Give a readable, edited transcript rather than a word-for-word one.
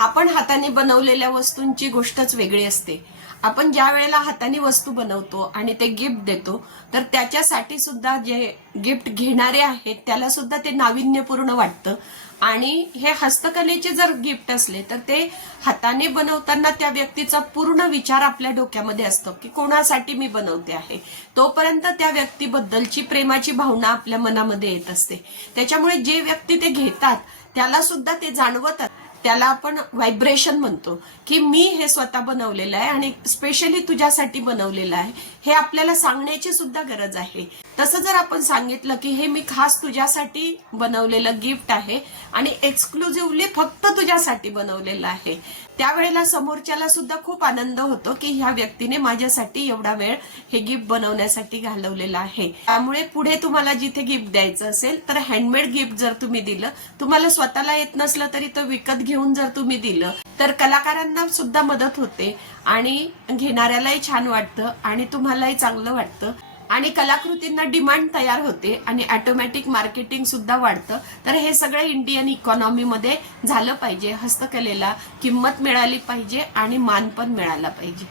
आपण हाताने बनवलेल्या वस्तूंची गोष्टच वेगळी असते. आपण ज्या वेळेला हाताने वस्तू बनवतो आणि ते गिफ्ट देतो तर त्याच्यासाठी सुद्धा जे गिफ्ट घेणारे आहेत त्याला सुद्धा ते नाविन्यपूर्ण वाटतं. आणि हे हस्तकलेचे जर गिफ्ट असले तर ते हाताने बनवताना त्या व्यक्तीचा पूर्ण विचार आपल्या डोक्यामध्ये असतो की कोणासाठी मी बनवते आहे. तोपर्यंत त्या व्यक्तीबद्दलची प्रेमाची भावना आपल्या मनामध्ये येत असते. त्याच्यामुळे जे व्यक्ती ते घेतात त्याला सुद्धा ते जाणवत, त्याला आपण व्हायब्रेशन म्हणतो की मी हे स्वतः बनवलेलं आहे आणि स्पेशली तुझ्यासाठी बनवलेलं आहे, हे आपल्याला सांगण्याची सुद्धा गरज आहे. तसं जर आपण सांगितलं की हे मी खास तुझ्यासाठी बनवलेलं गिफ्ट आहे आणि एक्सक्लुझिव्हली फक्त तुझ्यासाठी बनवलेलं आहे, त्यावेळेला समोरच्याला सुद्धा खूप आनंद होतो की ह्या व्यक्तीने माझ्यासाठी एवढा वेळ हे गिफ्ट बनवण्यासाठी घालवलेला आहे. त्यामुळे पुढे तुम्हाला जिथे गिफ्ट द्यायचं असेल तर हँडमेड गिफ्ट जर तुम्ही दिलं, तुम्हाला स्वतःला येत नसलं तरी तो विकत घेऊन जर तुम्ही दिलं तर कलाकारांना सुद्धा मदत होते आणि घेणाऱ्यालाही छान वाटतं आणि तुम्हालाही चांगलं वाटतं आणि कलाकृतींना डिमांड तयार होते आणि ऑटोमॅटिक मार्केटिंग सुद्धा वाढतं. तर हे सगळं इंडियन इकॉनॉमीमध्ये झालं पाहिजे. हस्तकलेला किंमत मिळाली पाहिजे आणि मान पण मिळाला पाहिजे.